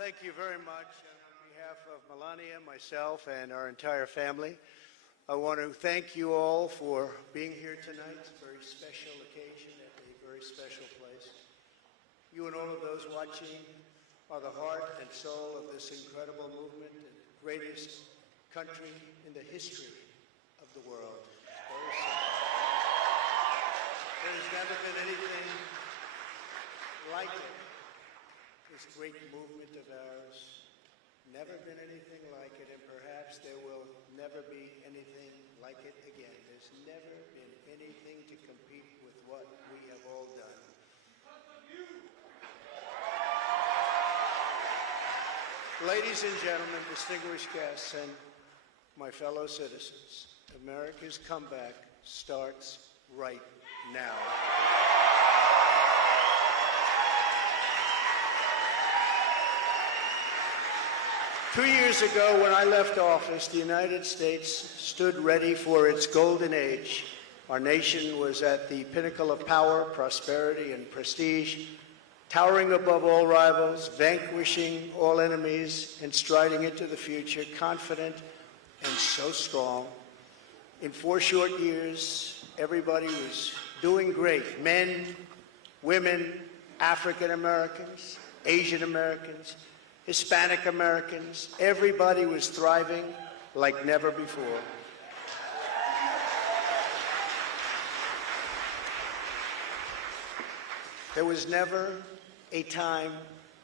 Thank you very much. And on behalf of Melania, myself, and our entire family, I want to thank you all for being here tonight. It's a very special occasion at a very special place. You and all of those watching are the heart and soul of this incredible movement and greatest country in the history of the world. It's very simple. There's never been anything like it. This great movement of ours, never been anything like it, and perhaps there will never be anything like it again. There's never been anything to compete with what we have all done. Ladies and gentlemen, distinguished guests, and my fellow citizens, America's comeback starts right now. 2 years ago, when I left office, the United States stood ready for its golden age. Our nation was at the pinnacle of power, prosperity, and prestige, towering above all rivals, vanquishing all enemies, and striding into the future, confident and so strong. In 4 short years, everybody was doing great. Men, women, African Americans, Asian Americans, Hispanic Americans, everybody was thriving like never before. There was never a time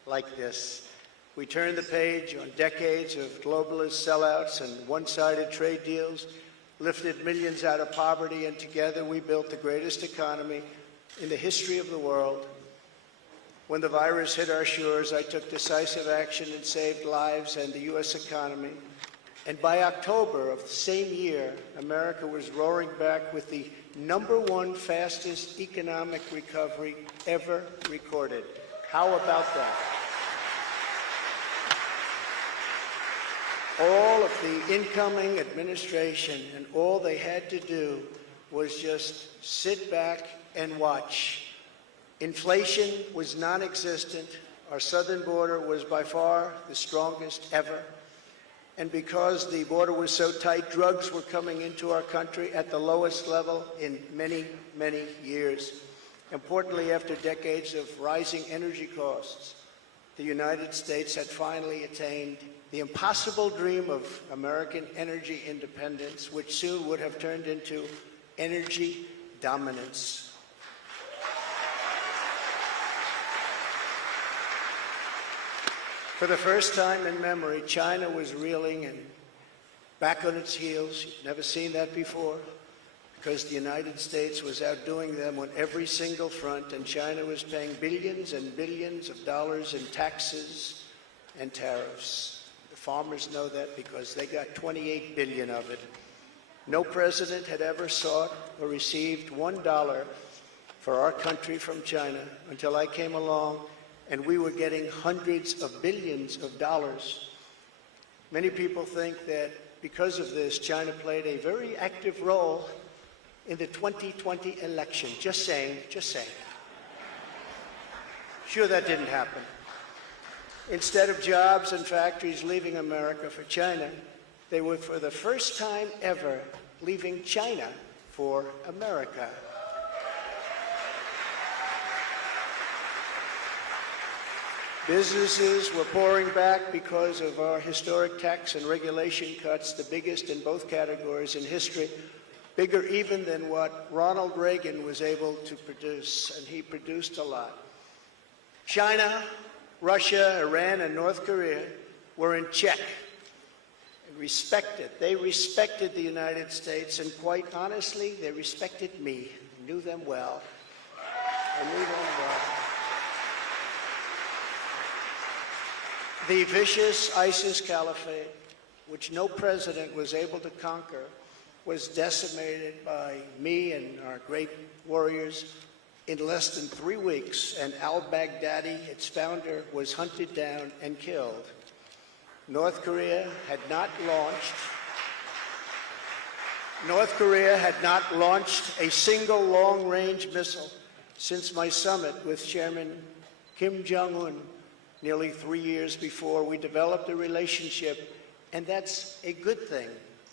like this. We turned the page on decades of globalist sellouts and one-sided trade deals, lifted millions out of poverty, and together we built the greatest economy in the history of the world. When the virus hit our shores, I took decisive action and saved lives and the U.S. economy. And by October of the same year, America was roaring back with the #1 fastest economic recovery ever recorded. How about that? All of the incoming administration, and all they had to do was just sit back and watch. Inflation was non-existent. Our southern border was by far the strongest ever. And because the border was so tight, drugs were coming into our country at the lowest level in many, many years. Importantly, after decades of rising energy costs, the United States had finally attained the impossible dream of American energy independence, which soon would have turned into energy dominance. For the first time in memory, China was reeling and back on its heels. You've never seen that before, because the United States was outdoing them on every single front, and China was paying billions and billions of dollars in taxes and tariffs. The farmers know that because they got 28 billion of it. No president had ever sought or received $1 for our country from China until I came along, and we were getting hundreds of billions of dollars. Many people think that because of this, China played a very active role in the 2020 election. Just saying, just saying. Sure, that didn't happen. Instead of jobs and factories leaving America for China, they were, for the first time ever, leaving China for America. Businesses were pouring back because of our historic tax and regulation cuts, the biggest in both categories in history, bigger even than what Ronald Reagan was able to produce, and he produced a lot. China, Russia, Iran, and North Korea were in check and respected. They respected the United States, and quite honestly, they respected me. I knew them well. I knew them well. The vicious ISIS caliphate, which no president was able to conquer, was decimated by me and our great warriors in less than 3 weeks, and al-Baghdadi, its founder, was hunted down and killed. North Korea had not launched a single long-range missile since my summit with Chairman Kim Jong-un nearly 3 years before we developed a relationship, and that's a good thing,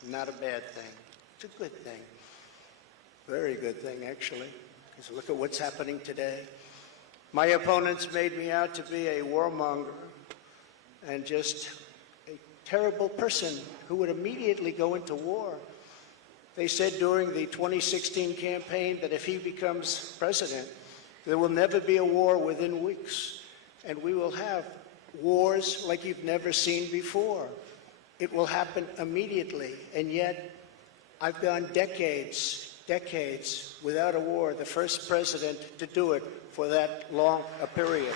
not a bad thing. It's a good thing. Very good thing, actually, because look at what's happening today. My opponents made me out to be a warmonger and just a terrible person who would immediately go into war. They said during the 2016 campaign that if he becomes president, there will never be a war within weeks, and we will have wars like you've never seen before. It will happen immediately, and yet I've gone decades without a war, the first president to do it for that long a period.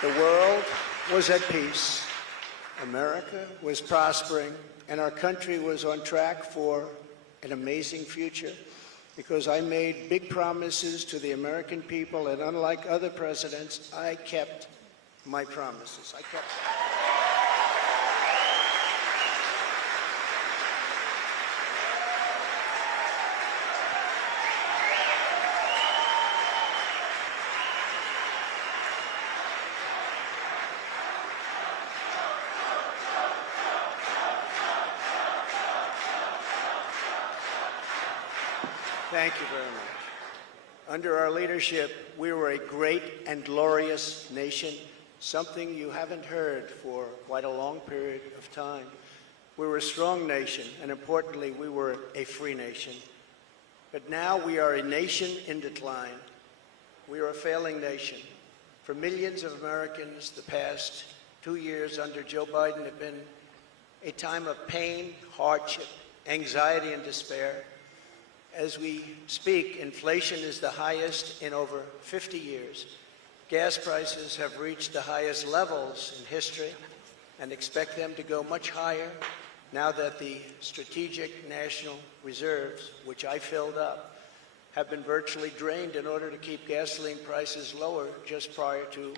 The world was at peace, America was prospering, and our country was on track for an amazing future because I made big promises to the American people, and unlike other presidents, I kept my promises. I kept them. Thank you very much. Under our leadership, we were a great and glorious nation, something you haven't heard for quite a long period of time. We were a strong nation, and importantly, we were a free nation. But now we are a nation in decline. We are a failing nation. For millions of Americans, the past 2 years under Joe Biden have been a time of pain, hardship, anxiety, and despair. As we speak, inflation is the highest in over 50 years. Gas prices have reached the highest levels in history and expect them to go much higher now that the strategic national reserves, which I filled up, have been virtually drained in order to keep gasoline prices lower just prior to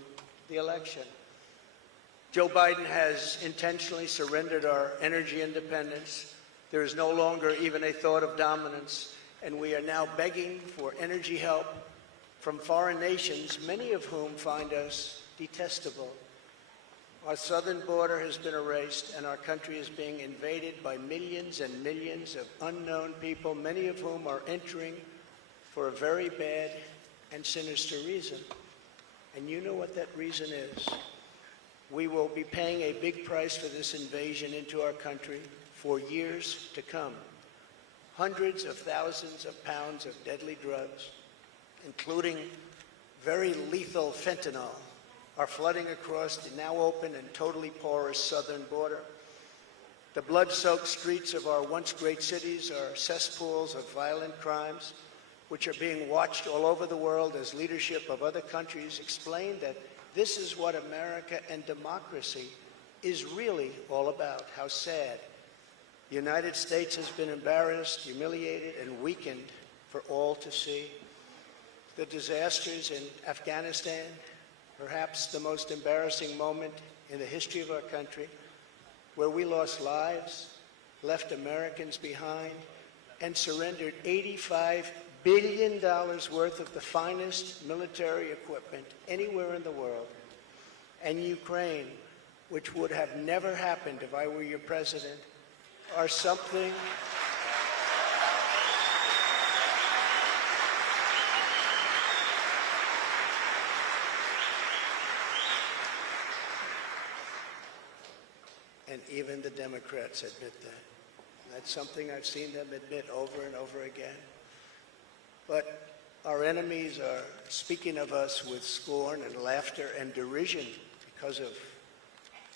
the election. Joe Biden has intentionally surrendered our energy independence. There is no longer even a thought of dominance, and we are now begging for energy help from foreign nations, many of whom find us detestable. Our southern border has been erased, and our country is being invaded by millions and millions of unknown people, many of whom are entering for a very bad and sinister reason. And you know what that reason is. We will be paying a big price for this invasion into our country for years to come. Hundreds of thousands of pounds of deadly drugs, including very lethal fentanyl, are flooding across the now open and totally porous southern border. The blood-soaked streets of our once great cities are cesspools of violent crimes, which are being watched all over the world as leadership of other countries explain that this is what America and democracy is really all about. How sad. The United States has been embarrassed, humiliated, and weakened for all to see. The disasters in Afghanistan, perhaps the most embarrassing moment in the history of our country, where we lost lives, left Americans behind, and surrendered $85 billion worth of the finest military equipment anywhere in the world. And Ukraine, which would have never happened if I were your president, are something and even the Democrats admit that. That's something I've seen them admit over and over again. But our enemies are speaking of us with scorn and laughter and derision because of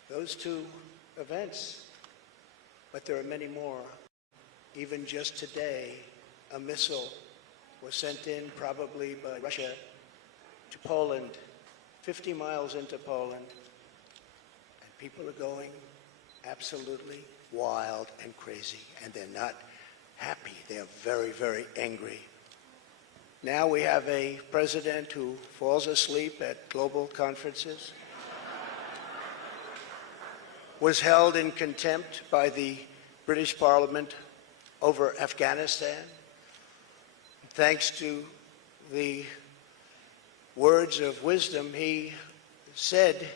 those two events. But there are many more. Even just today, a missile was sent in, probably by Russia, to Poland, 50 miles into Poland. And people are going absolutely wild and crazy, and they're not happy. They're very, very angry. Now we have a president who falls asleep at global conferences, was held in contempt by the British Parliament over Afghanistan, thanks to the words of wisdom, he said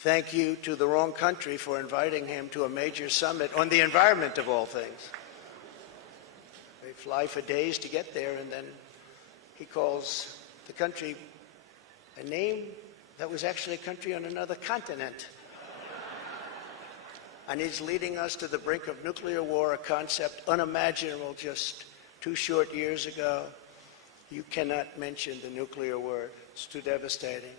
thank you to the wrong country for inviting him to a major summit on the environment of all things. They fly for days to get there, and then he calls the country a name that was actually a country on another continent. And he's leading us to the brink of nuclear war, a concept unimaginable just 2 short years ago. You cannot mention the nuclear word. It's too devastating.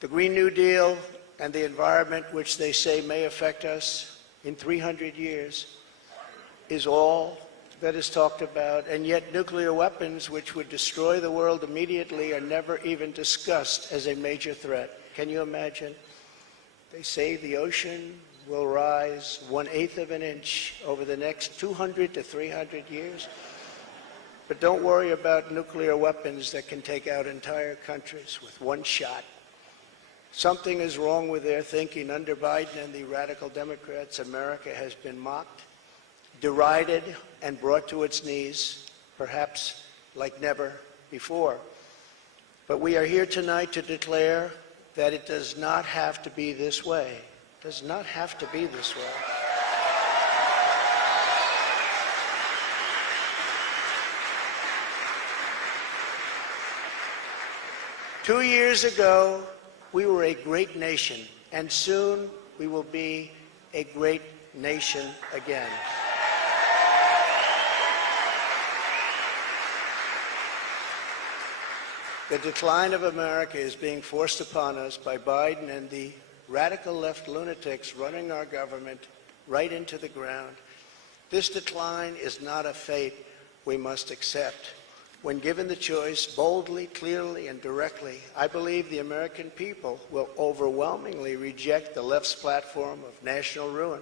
The Green New Deal and the environment, which they say may affect us in 300 years, is all that is talked about, and yet nuclear weapons, which would destroy the world immediately, are never even discussed as a major threat. Can you imagine? They say the ocean will rise 1/8 of an inch over the next 200 to 300 years. But don't worry about nuclear weapons that can take out entire countries with one shot. Something is wrong with their thinking. Under Biden and the radical Democrats, America has been mocked, derided, and brought to its knees, perhaps like never before. But we are here tonight to declare that it does not have to be this way. It does not have to be this way. Two years ago, we were a great nation, and soon we will be a great nation again. The decline of America is being forced upon us by Biden and the radical left lunatics running our government right into the ground. This decline is not a fate we must accept. When given the choice, boldly, clearly, and directly, I believe the American people will overwhelmingly reject the left's platform of national ruin,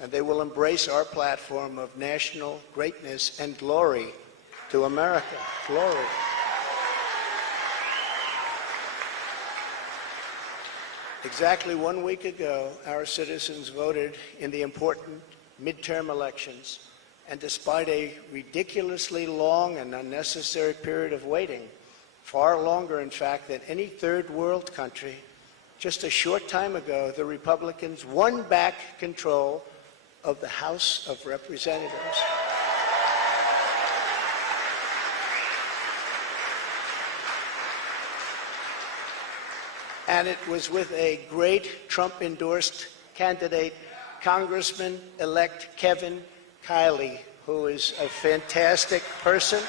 and they will embrace our platform of national greatness and glory to America. Glory. Exactly 1 week ago, our citizens voted in the important midterm elections. And despite a ridiculously long and unnecessary period of waiting, far longer, in fact, than any third world country, just a short time ago, the Republicans won back control of the House of Representatives. And it was with a great Trump-endorsed candidate, Congressman-elect Kevin Kiley, who is a fantastic person,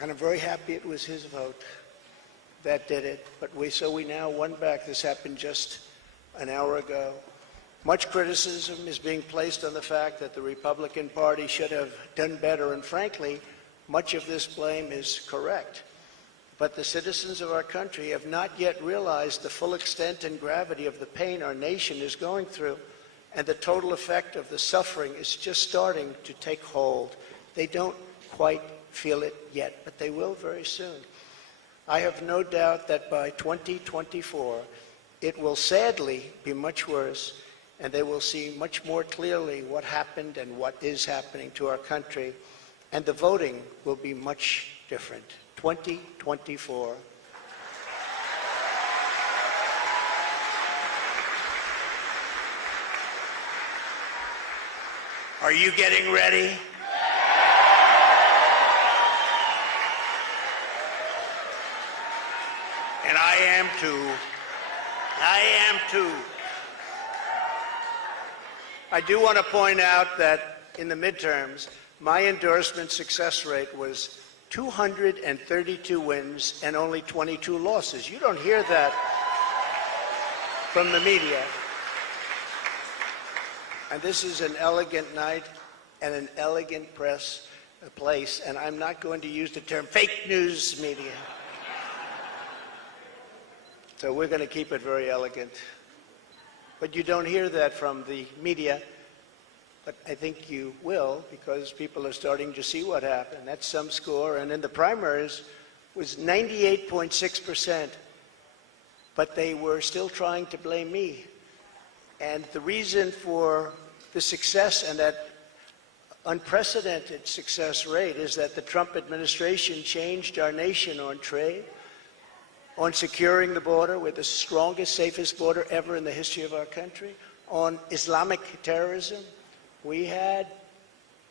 and I'm very happy it was his vote that did it. But so we now won back. This happened just an hour ago. Much criticism is being placed on the fact that the Republican Party should have done better, and frankly, much of this blame is correct. But the citizens of our country have not yet realized the full extent and gravity of the pain our nation is going through, and the total effect of the suffering is just starting to take hold. They don't quite feel it yet, but they will very soon. I have no doubt that by 2024, it will sadly be much worse, and they will see much more clearly what happened and what is happening to our country, and the voting will be much different. 2024. Are you getting ready? And I am too. I am too. I do want to point out that in the midterms, my endorsement success rate was 232 wins and only 22 losses. You don't hear that from the media. And this is an elegant night and an elegant place, and I'm not going to use the term fake news media. So we're going to keep it very elegant. But you don't hear that from the media. But I think you will, because people are starting to see what happened. That's some score. And in the primaries was 98.6%. But they were still trying to blame me. And the reason for the success and that unprecedented success rate is that the Trump administration changed our nation on trade, on securing the border. We're the strongest, safest border ever in the history of our country. On Islamic terrorism, we had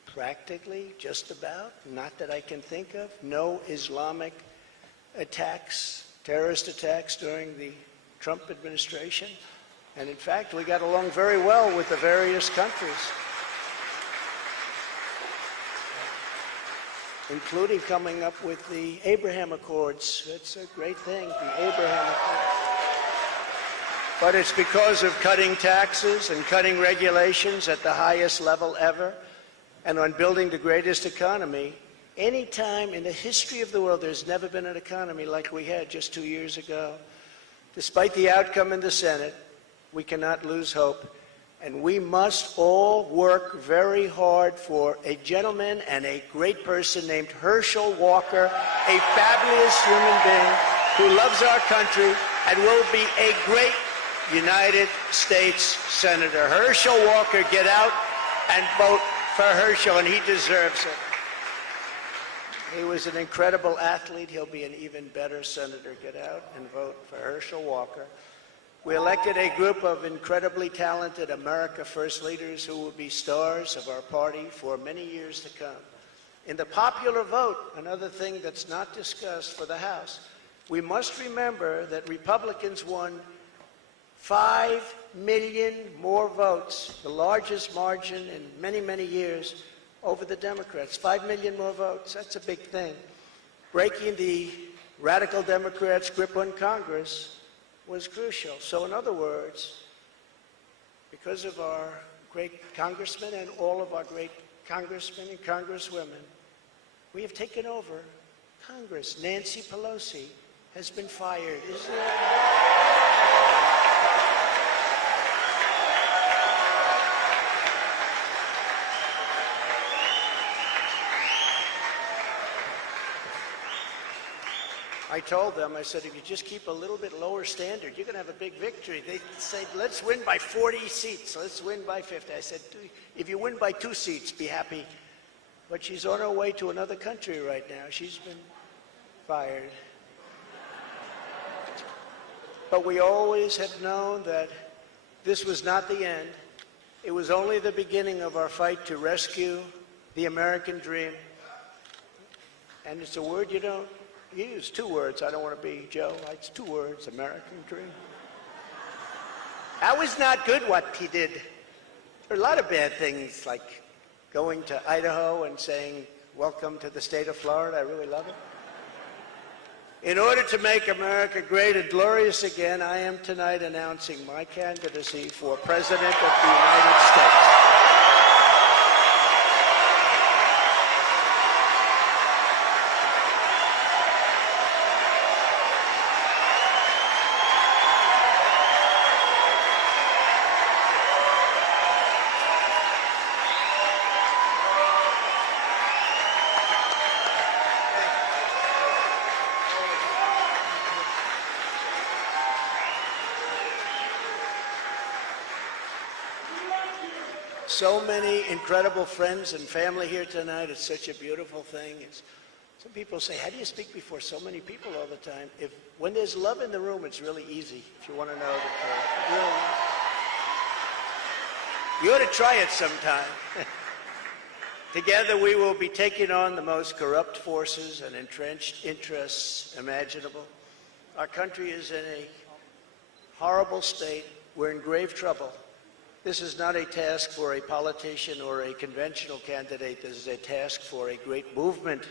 practically, just about, not that I can think of, no Islamic attacks, terrorist attacks during the Trump administration. And in fact, we got along very well with the various countries, including coming up with the Abraham Accords. It's a great thing, the Abraham Accords. But it's because of cutting taxes and cutting regulations at the highest level ever, and on building the greatest economy. Any time in the history of the world, there's never been an economy like we had just 2 years ago. Despite the outcome in the Senate, we cannot lose hope, and we must all work very hard for a gentleman and a great person named Herschel Walker, a fabulous human being who loves our country and will be a great United States Senator. Herschel Walker, get out and vote for Herschel, and he deserves it. He was an incredible athlete. He'll be an even better senator. Get out and vote for Herschel Walker. We elected a group of incredibly talented America First leaders who will be stars of our party for many years to come. In the popular vote, another thing that's not discussed for the House, we must remember that Republicans won 5 million more votes, the largest margin in many, many years, over the Democrats. 5 million more votes. That's a big thing. Breaking the radical Democrats' grip on Congress was crucial. So in other words, because of our great congressmen and all of our great congressmen and congresswomen, we have taken over Congress. Nancy Pelosi has been fired. Isn't it? I told them, I said, if you just keep a little bit lower standard, you're going to have a big victory. They said, let's win by 40 seats. Let's win by 50. I said, if you win by 2 seats, be happy. But she's on her way to another country right now. She's been fired. But we always have known that this was not the end. It was only the beginning of our fight to rescue the American dream. And it's a word you don't use. 2 words. I don't want to be Joe. It's 2 words. American dream. That was not good what he did. There are a lot of bad things, like going to Idaho and saying, welcome to the state of Florida. I really love it. In order to make America great and glorious again, I am tonight announcing my candidacy for President of the United States. So many incredible friends and family here tonight. It's such a beautiful thing. Some people say, how do you speak before so many people all the time? When there's love in the room, it's really easy, if you want to know that. Really, you ought to try it sometime. Together we will be taking on the most corrupt forces and entrenched interests imaginable. Our country is in a horrible state. We're in grave trouble. This is not a task for a politician or a conventional candidate. This is a task for a great movement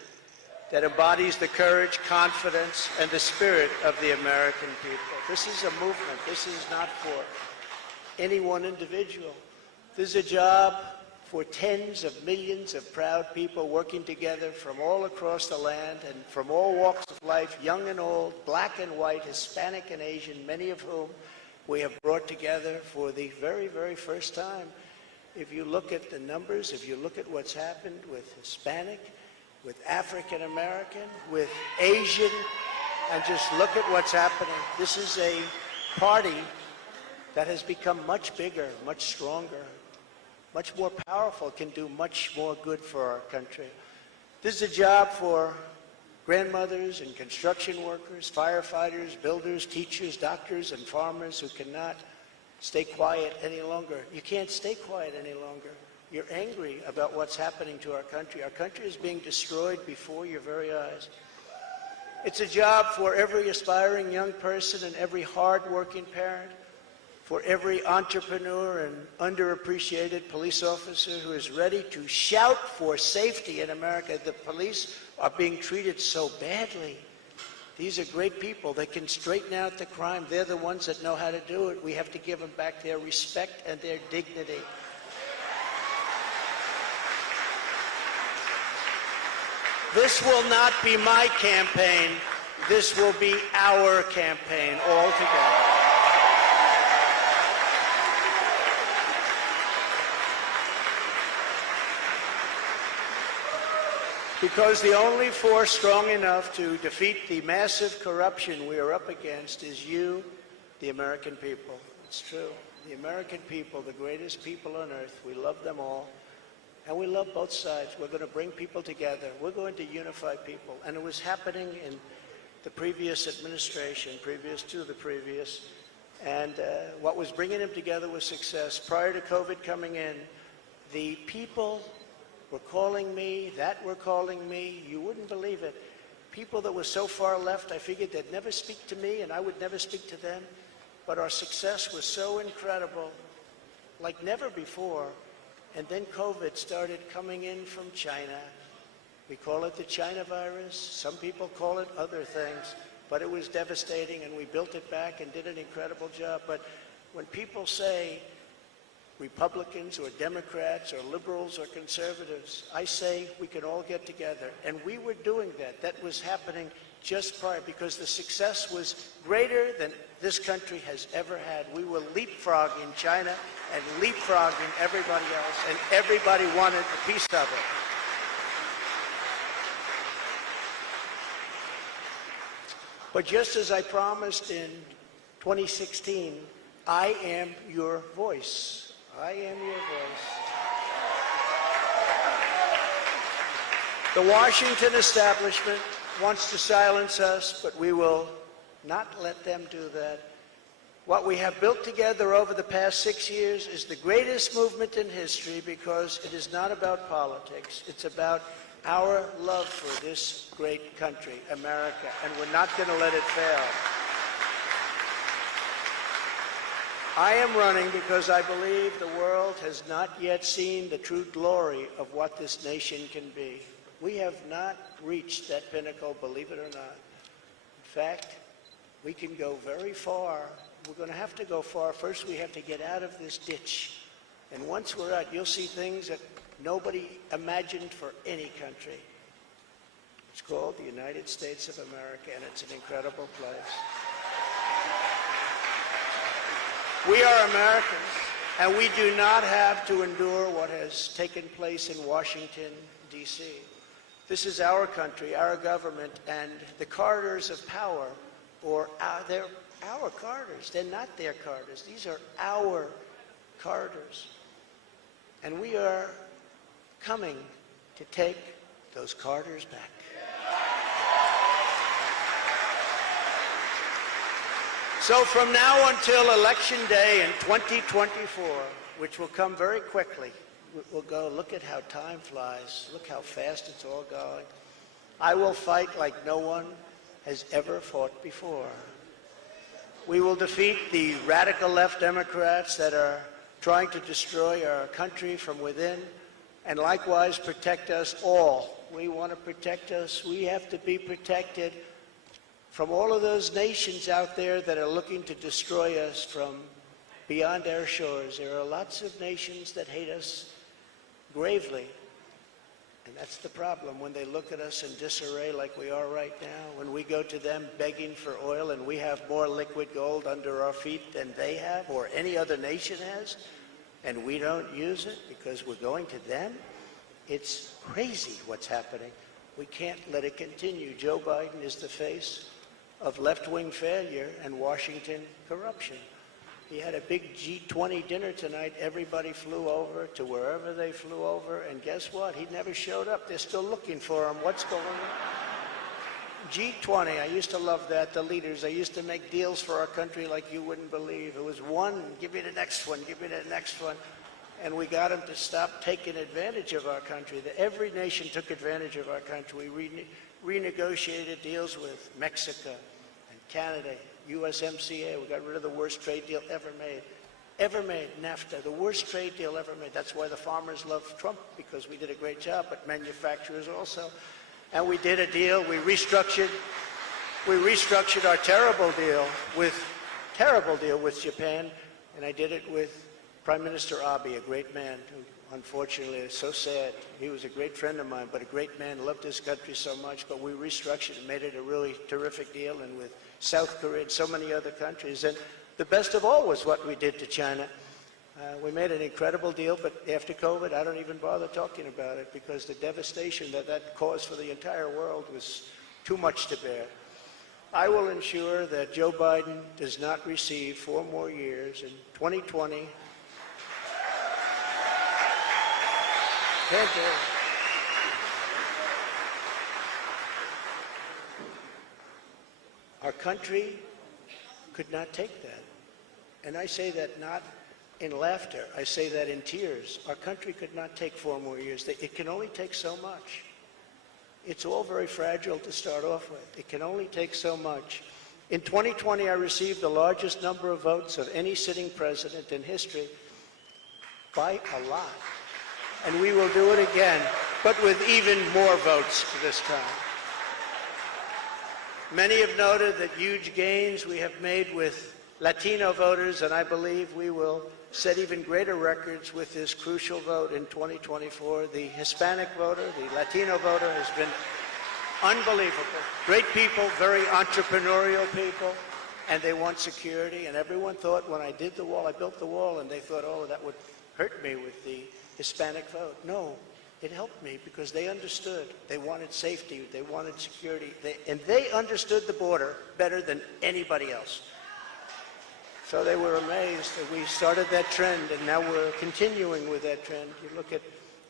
that embodies the courage, confidence, and the spirit of the American people. This is a movement. This is not for any one individual. This is a job for tens of millions of proud people working together from all across the land and from all walks of life, young and old, black and white, Hispanic and Asian, many of whom we have brought together for the very, very first time. If you look at the numbers, if you look at what's happened with Hispanic, with African American, with Asian, and just look at what's happening. This is a party that has become much bigger, much stronger, much more powerful, can do much more good for our country. This is a job for grandmothers and construction workers, firefighters, builders, teachers, doctors, and farmers who cannot stay quiet any longer. You can't stay quiet any longer. You're angry about what's happening to our country. Our country is being destroyed before your very eyes. It's a job for every aspiring young person and every hard-working parent, for every entrepreneur and underappreciated police officer who is ready to shout for safety in America. The police are being treated so badly. These are great people. They can straighten out the crime. They're the ones that know how to do it. We have to give them back their respect and their dignity. This will not be my campaign. This will be our campaign altogether. Because the only force strong enough to defeat the massive corruption we are up against is you, the American people. It's true. The American people, the greatest people on earth, we love them all. And we love both sides. We're going to bring people together. We're going to unify people. And it was happening in the previous administration, previous to the previous. And what was bringing them together was success. Prior to COVID coming in, the people were calling me, that were calling me. You wouldn't believe it. People that were so far left, I figured they'd never speak to me and I would never speak to them. But our success was so incredible, like never before. And then COVID started coming in from China. We call it the China virus. Some people call it other things. But it was devastating, and we built it back and did an incredible job. But when people say Republicans or Democrats or liberals or conservatives, I say we can all get together. And we were doing that. That was happening just prior, because the success was greater than this country has ever had. We were leapfrogging China and leapfrogging everybody else, and everybody wanted a piece of it. But just as I promised in 2016, I am your voice. I am your voice. The Washington establishment wants to silence us, but we will not let them do that. What we have built together over the past 6 years is the greatest movement in history, because it is not about politics. It's about our love for this great country, America, and we're not going to let it fail. I am running because I believe the world has not yet seen the true glory of what this nation can be. We have not reached that pinnacle, believe it or not. In fact, we can go very far. We're going to have to go far. First, we have to get out of this ditch. And once we're out, you'll see things that nobody imagined for any country. It's called the United States of America, and it's an incredible place. We are Americans, and we do not have to endure what has taken place in Washington, D.C. This is our country, our government, and the corridors of power, they're our corridors. They're not their corridors. These are our corridors. And we are coming to take those corridors back. So from now until Election Day in 2024, which will come very quickly, we'll go, look at how time flies. Look how fast it's all going. I will fight like no one has ever fought before. We will defeat the radical left Democrats that are trying to destroy our country from within, and likewise protect us all. We want to protect us. We have to be protected from all of those nations out there that are looking to destroy us from beyond our shores. There are lots of nations that hate us gravely. And that's the problem, when they look at us in disarray like we are right now, when we go to them begging for oil and we have more liquid gold under our feet than they have or any other nation has, and we don't use it because we're going to them. It's crazy what's happening. We can't let it continue. Joe Biden is the face of left-wing failure and Washington corruption. He had a big G20 dinner tonight. Everybody flew over to wherever they flew over, and guess what? He never showed up. They're still looking for him. What's going on? G20, I used to love that, the leaders. They used to make deals for our country like you wouldn't believe. It was one, give me the next one, give me the next one. And we got them to stop taking advantage of our country. Every nation took advantage of our country. We renegotiated deals with Mexico and Canada, USMCA. We got rid of the worst trade deal ever made. Ever made, NAFTA, the worst trade deal ever made. That's why the farmers love Trump, because we did a great job, but manufacturers also. And we did a deal, we restructured our terrible deal with Japan, and I did it with Prime Minister Abe, a great man who unfortunately is so sad. He was a great friend of mine, but a great man, loved his country so much, but we restructured and made it a really terrific deal, and with South Korea and so many other countries. And the best of all was what we did to China. We made an incredible deal, but after COVID, I don't even bother talking about it because the devastation that caused for the entire world was too much to bear. I will ensure that Joe Biden does not receive 4 more years in 2020. Our country could not take that. And I say that not in laughter, I say that in tears. Our country could not take 4 more years. It can only take so much. It's all very fragile to start off with. It can only take so much. In 2020, I received the largest number of votes of any sitting president in history by a lot. And we will do it again, but with even more votes this time. Many have noted that huge gains we have made with Latino voters, and I believe we will set even greater records with this crucial vote in 2024. The Hispanic voter, the Latino voter has been unbelievable. Great people, very entrepreneurial people, and they want security. And everyone thought when I did the wall, I built the wall, and they thought, oh, that would hurt me with the Hispanic vote. No, it helped me because they understood. They wanted safety. They wanted security. And they understood the border better than anybody else. So they were amazed that we started that trend, and now we're continuing with that trend. You look at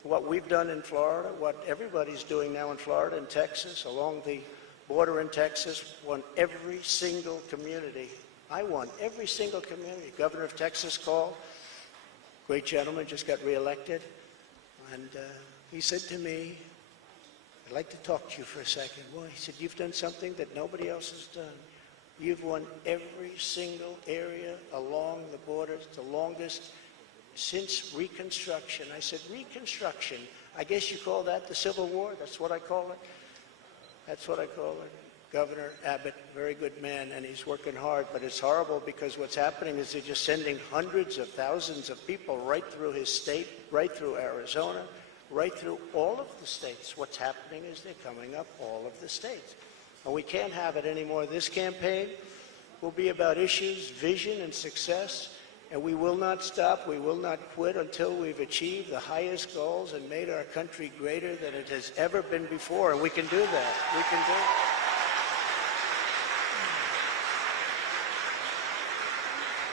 what we've done in Florida, what everybody's doing now in Florida and Texas, along the border in Texas, won every single community. I won every single community. Governor of Texas called. Great gentleman, just got reelected. And he said to me, I'd like to talk to you for a second. Well, he said, you've done something that nobody else has done. You've won every single area along the border, the longest since Reconstruction. I said, Reconstruction? I guess you call that the Civil War? That's what I call it? That's what I call it. Governor Abbott, very good man, and he's working hard, but it's horrible because what's happening is they're just sending hundreds of thousands of people right through his state, right through Arizona, right through all of the states. What's happening is they're coming up all of the states. And we can't have it anymore. This campaign will be about issues, vision, and success, and we will not stop, we will not quit until we've achieved the giant goals and made our country greater than it has ever been before, and we can do that. We can do it.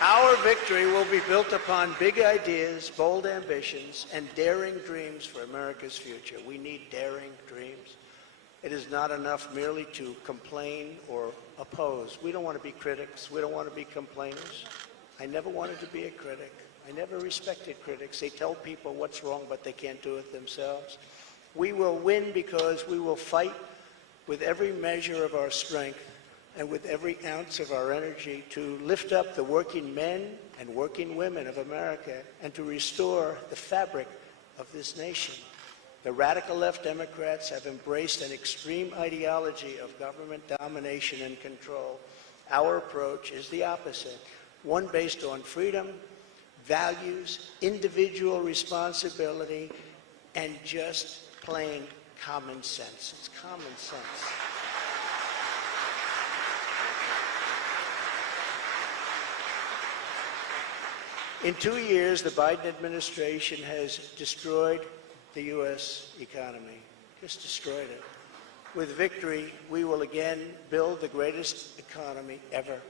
Our victory will be built upon big ideas, bold ambitions, and daring dreams for America's future. We need daring dreams. It is not enough merely to complain or oppose. We don't want to be critics. We don't want to be complainers. I never wanted to be a critic. I never respected critics. They tell people what's wrong, but they can't do it themselves. We will win because we will fight with every measure of our strength and with every ounce of our energy to lift up the working men and working women of America and to restore the fabric of this nation. The radical left Democrats have embraced an extreme ideology of government domination and control. Our approach is the opposite, one based on freedom, values, individual responsibility, and just plain common sense. It's common sense. In 2 years, the Biden administration has destroyed the U.S. economy, just destroyed it. With victory, we will again build the greatest economy ever.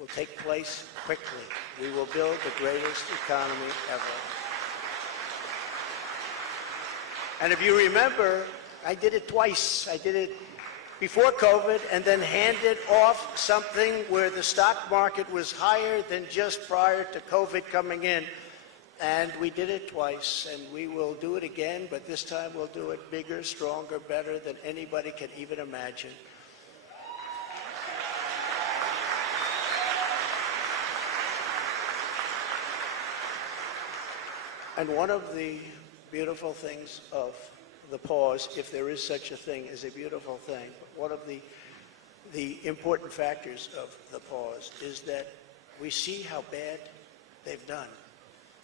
will take place quickly. We will build the greatest economy ever. And if you remember, I did it twice. I did it before COVID and then handed off something where the stock market was higher than just prior to COVID coming in. And we did it twice, and we will do it again, but this time we'll do it bigger, stronger, better than anybody can even imagine. And one of the beautiful things of the pause, if there is such a thing as a beautiful thing, one of the important factors of the pause is that we see how bad they've done.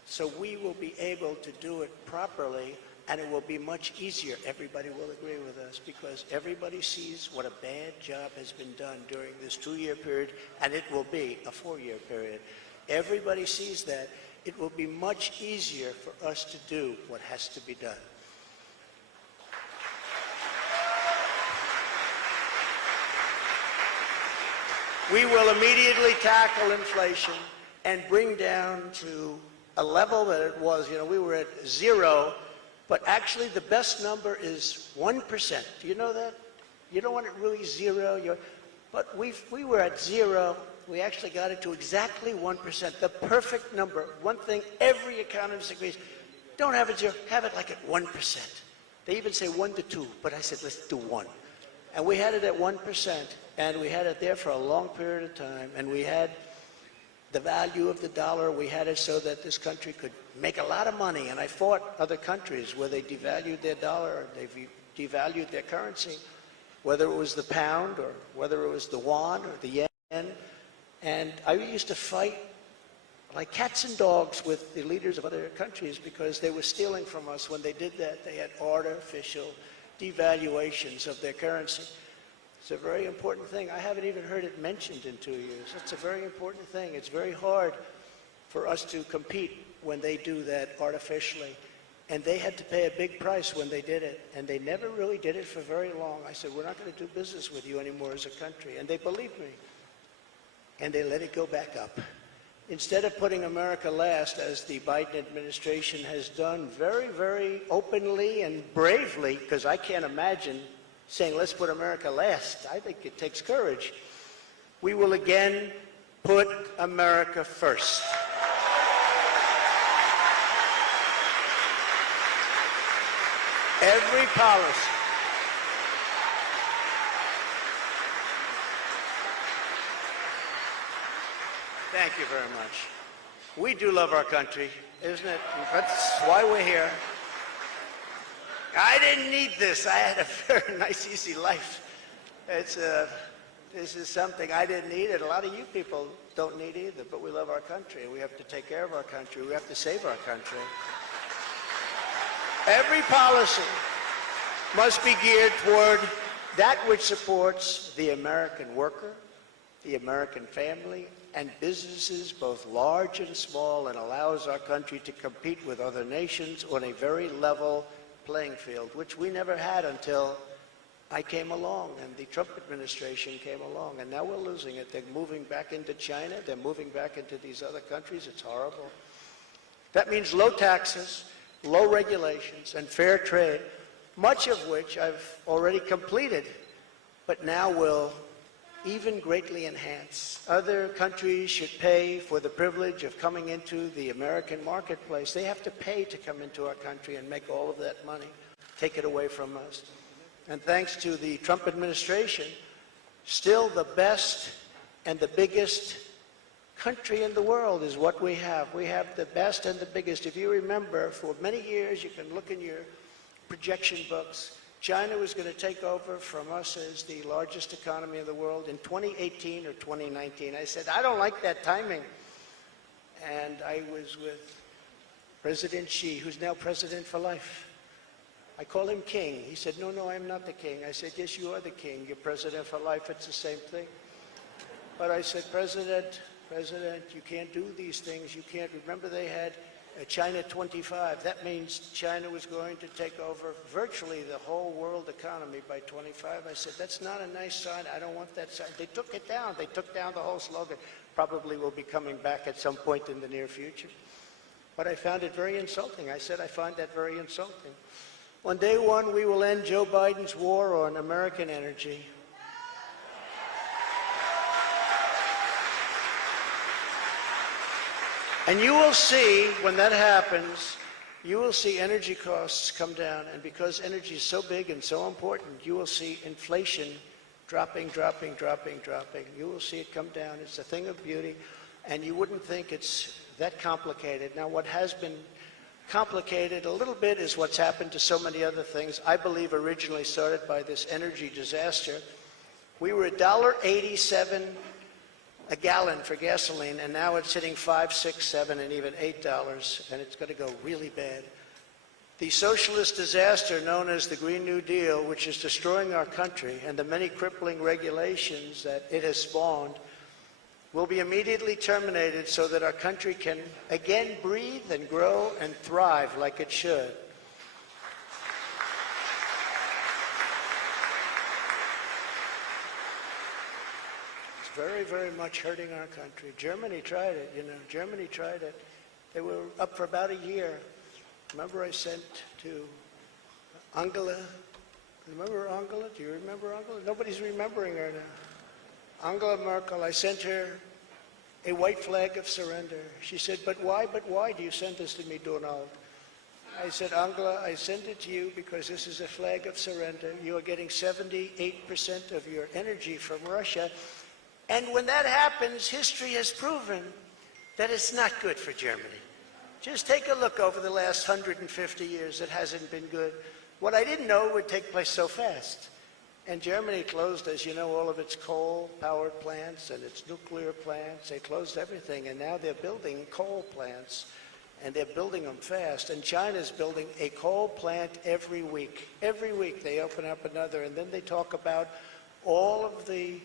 So we will be able to do it properly, and it will be much easier. Everybody will agree with us because everybody sees what a bad job has been done during this 2-year period, and it will be a 4-year period. Everybody sees that. It will be much easier for us to do what has to be done. We will immediately tackle inflation and bring down to a level that it was. You know, we were at 0, but actually the best number is 1%. Do you know that? You don't want it really 0. But we were at 0. We actually got it to exactly 1%, the perfect number. One thing every economist agrees, don't have it 0, have it like at 1%. They even say 1 to 2, but I said, let's do 1. And we had it at 1%, and we had it there for a long period of time, and we had the value of the dollar. We had it so that this country could make a lot of money, and I fought other countries where they devalued their dollar, or they devalued their currency, whether it was the pound, or whether it was the yuan, or the yen. And I used to fight like cats and dogs with the leaders of other countries because they were stealing from us. When they did that, they had artificial devaluations of their currency. It's a very important thing. I haven't even heard it mentioned in 2 years. It's a very important thing. It's very hard for us to compete when they do that artificially. And they had to pay a big price when they did it. And they never really did it for very long. I said, we're not going to do business with you anymore as a country. And they believed me. And they let it go back up. Instead of putting America last, as the Biden administration has done very, very openly and bravely, because I can't imagine saying, let's put America last. I think it takes courage. We will again put America first. Every policy. Thank you very much. We do love our country, isn't it? That's why we're here. I didn't need this. I had a very nice, easy life. This is something I didn't need, and a lot of you people don't need either, but we love our country. We have to take care of our country. We have to save our country. Every policy must be geared toward that which supports the American worker, the American family, and businesses, both large and small, and allows our country to compete with other nations on a very level playing field, which we never had until I came along and the Trump administration came along. And now we're losing it. They're moving back into China. They're moving back into these other countries. It's horrible. That means low taxes, low regulations, and fair trade, much of which I've already completed, but now will even greatly enhance. Other countries should pay for the privilege of coming into the American marketplace. They have to pay to come into our country and make all of that money, take it away from us. And thanks to the Trump administration, still the best and the biggest country in the world is what we have. We have the best and the biggest. If you remember, for many years, you can look in your projection books, China was going to take over from us as the largest economy in the world in 2018 or 2019. I said, I don't like that timing. And I was with President Xi, who's now president for life. I call him king. He said, no, no, I'm not the king. I said, yes, you are the king. You're president for life. It's the same thing. But I said, President, you can't do these things. You can't. Remember, they had China 25. That means China was going to take over virtually the whole world economy by 25. I said, that's not a nice sign. I don't want that sign. They took it down. They took down the whole slogan. Probably will be coming back at some point in the near future. But I found it very insulting. I said, I find that very insulting. On day one, we will end Joe Biden's war on American energy. And you will see, when that happens, you will see energy costs come down. And because energy is so big and so important, you will see inflation dropping, dropping, dropping, dropping. You will see it come down. It's a thing of beauty. And you wouldn't think it's that complicated. Now, what has been complicated a little bit is what's happened to so many other things. I believe originally started by this energy disaster. We were $1.87 a gallon for gasoline, and now it's hitting $5, $6, $7, and even $8, and it's going to go really bad. The socialist disaster known as the Green New Deal, which is destroying our country, and the many crippling regulations that it has spawned, will be immediately terminated so that our country can again breathe and grow and thrive like it should. Very, very much hurting our country. Germany tried it, you know. Germany tried it. They were up for about a year. Remember I sent to Angela. Remember Angela? Do you remember Angela? Nobody's remembering her now. Angela Merkel, I sent her a white flag of surrender. She said, but why do you send this to me, Donald? I said, Angela, I send it to you because this is a flag of surrender. You are getting 78% of your energy from Russia. And when that happens, history has proven that it's not good for Germany. Just take a look over the last 150 years. It hasn't been good. What I didn't know would take place so fast. And Germany closed, as you know, all of its coal-powered plants and its nuclear plants. They closed everything, and now they're building coal plants, and they're building them fast. And China's building a coal plant every week. Every week they open up another, and then they talk about all of the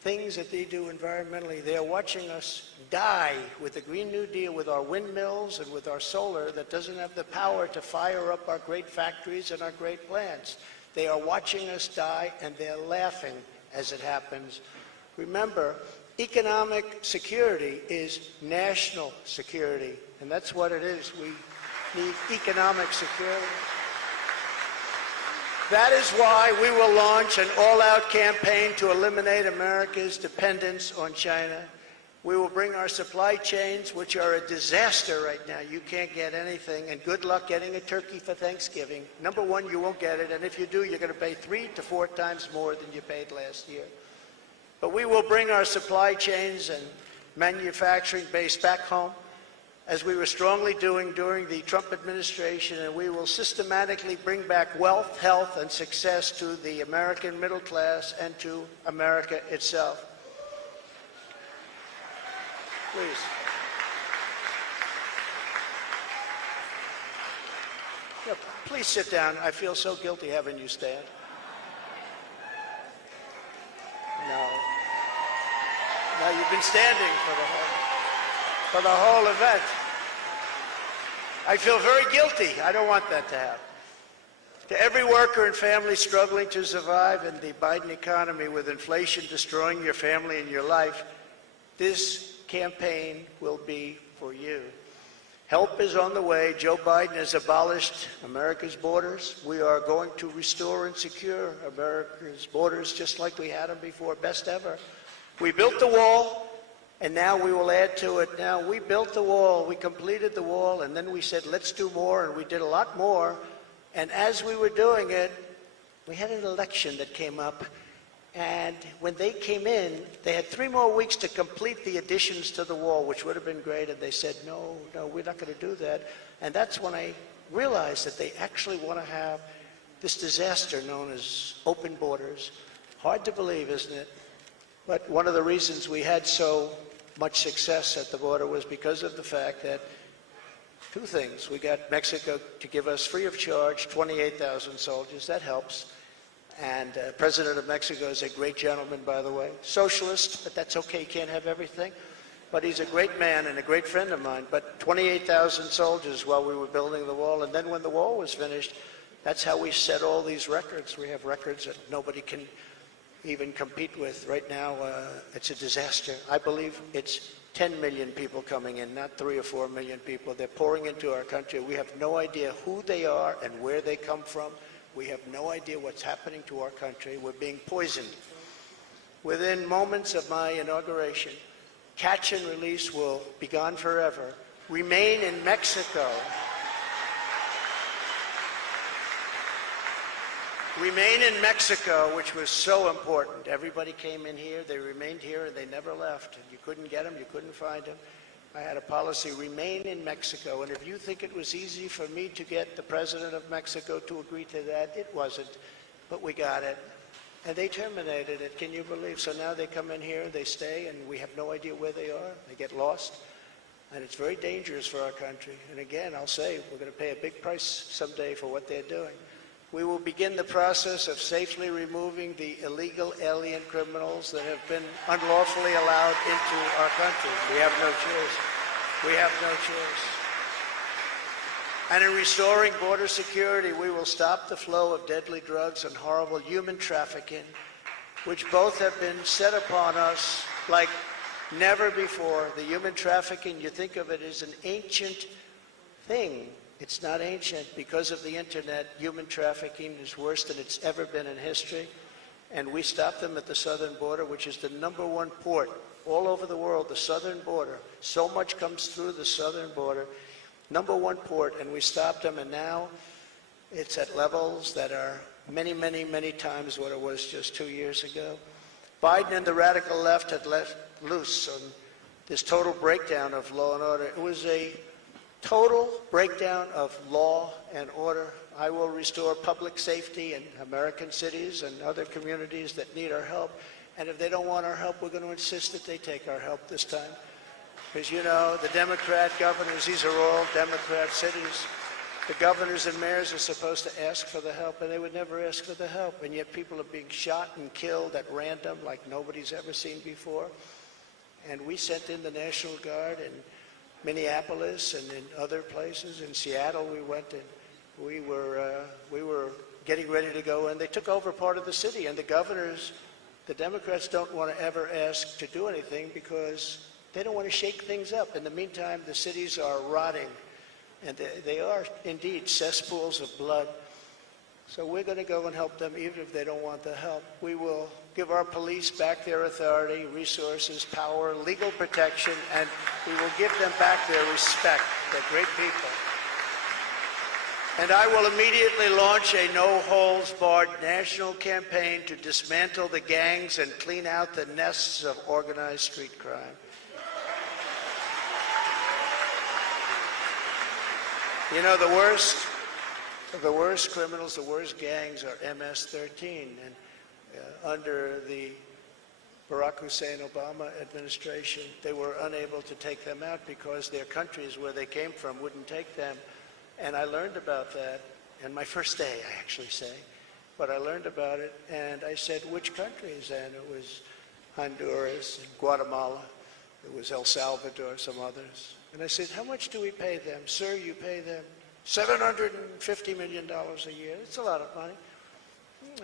things that they do environmentally. They are watching us die with the Green New Deal, with our windmills and with our solar that doesn't have the power to fire up our great factories and our great plants. They are watching us die, and they're laughing as it happens. Remember, economic security is national security, and that's what it is. We need economic security. That is why we will launch an all-out campaign to eliminate America's dependence on China. We will bring our supply chains, which are a disaster right now. You can't get anything, and good luck getting a turkey for Thanksgiving. Number one, you won't get it, and if you do, you're going to pay 3 to 4 times more than you paid last year. But we will bring our supply chains and manufacturing base back home, as we were strongly doing during the Trump administration, and we will systematically bring back wealth, health, and success to the American middle class and to America itself. Please. Yeah, please sit down. I feel so guilty having you stand. No. No, you've been standing for the whole event. I feel very guilty. I don't want that to happen. To every worker and family struggling to survive in the Biden economy with inflation destroying your family and your life, this campaign will be for you. Help is on the way. Joe Biden has abolished America's borders. We are going to restore and secure America's borders just like we had them before, best ever. We built the wall, and now we will add to it. Now, we built the wall, we completed the wall, and then we said, let's do more, and we did a lot more. And as we were doing it, we had an election that came up, and when they came in, they had 3 more weeks to complete the additions to the wall, which would have been great, and they said, no, we're not going to do that. And that's when I realized that they actually want to have this disaster known as open borders. Hard to believe, isn't it? But one of the reasons we had so much success at the border was because of the fact that 2 things. We got Mexico to give us free of charge 28,000 soldiers. That helps. And President of Mexico is a great gentleman, by the way. Socialist, but that's okay. You can't have everything. But he's a great man and a great friend of mine. But 28,000 soldiers while we were building the wall. And then when the wall was finished, that's how we set all these records. We have records that nobody can even compete with. Right now, it's a disaster. I believe it's 10 million people coming in, not 3 or 4 million people. They're pouring into our country. We have no idea who they are and where they come from. We have no idea what's happening to our country. We're being poisoned. Within moments of my inauguration, catch and release will be gone forever. Remain in Mexico. Remain in Mexico, which was so important. Everybody came in here, they remained here, and they never left. You couldn't get them, you couldn't find them. I had a policy, remain in Mexico. And if you think it was easy for me to get the president of Mexico to agree to that, it wasn't. But we got it. And they terminated it, can you believe? So now they come in here, they stay, and we have no idea where they are. They get lost. And it's very dangerous for our country. And again, I'll say, we're going to pay a big price someday for what they're doing. We will begin the process of safely removing the illegal alien criminals that have been unlawfully allowed into our country. We have no choice. We have no choice. And in restoring border security, we will stop the flow of deadly drugs and horrible human trafficking, which both have been set upon us like never before. The human trafficking, you think of it as an ancient thing. It's not ancient. Because of the internet, human trafficking is worse than it's ever been in history. And we stop them at the southern border, which is the #1 port all over the world, the southern border. So much comes through the southern border. #1 port, and we stopped them, and now it's at levels that are many, many, many times what it was just 2 years ago. Biden and the radical left had let loose on this total breakdown of law and order. It was a total breakdown of law and order. I will restore public safety in American cities and other communities that need our help. And if they don't want our help, we're going to insist that they take our help this time. Because, you know, the Democrat governors, these are all Democrat cities. The governors and mayors are supposed to ask for the help, and they would never ask for the help. And yet people are being shot and killed at random like nobody's ever seen before. And we sent in the National Guard and Minneapolis and in other places. In Seattle, we went and we were getting ready to go, and they took over part of the city. And the governors, the Democrats don't want to ever ask to do anything because they don't want to shake things up. In the meantime, the cities are rotting, and they are indeed cesspools of blood. So we're going to go and help them even if they don't want the help. We will give our police back their authority, resources, power, legal protection, and we will give them back their respect. They're great people. And I will immediately launch a no-holds-barred national campaign to dismantle the gangs and clean out the nests of organized street crime. You know, the worst criminals, the worst gangs are MS-13. And under the Barack Hussein Obama administration, they were unable to take them out because their countries where they came from wouldn't take them. And I learned about that, and my first day, I actually say, but I learned about it, and I said, which countries? And it was Honduras and Guatemala. It was El Salvador, some others. And I said, how much do we pay them? Sir, you pay them $750 million a year. It's a lot of money.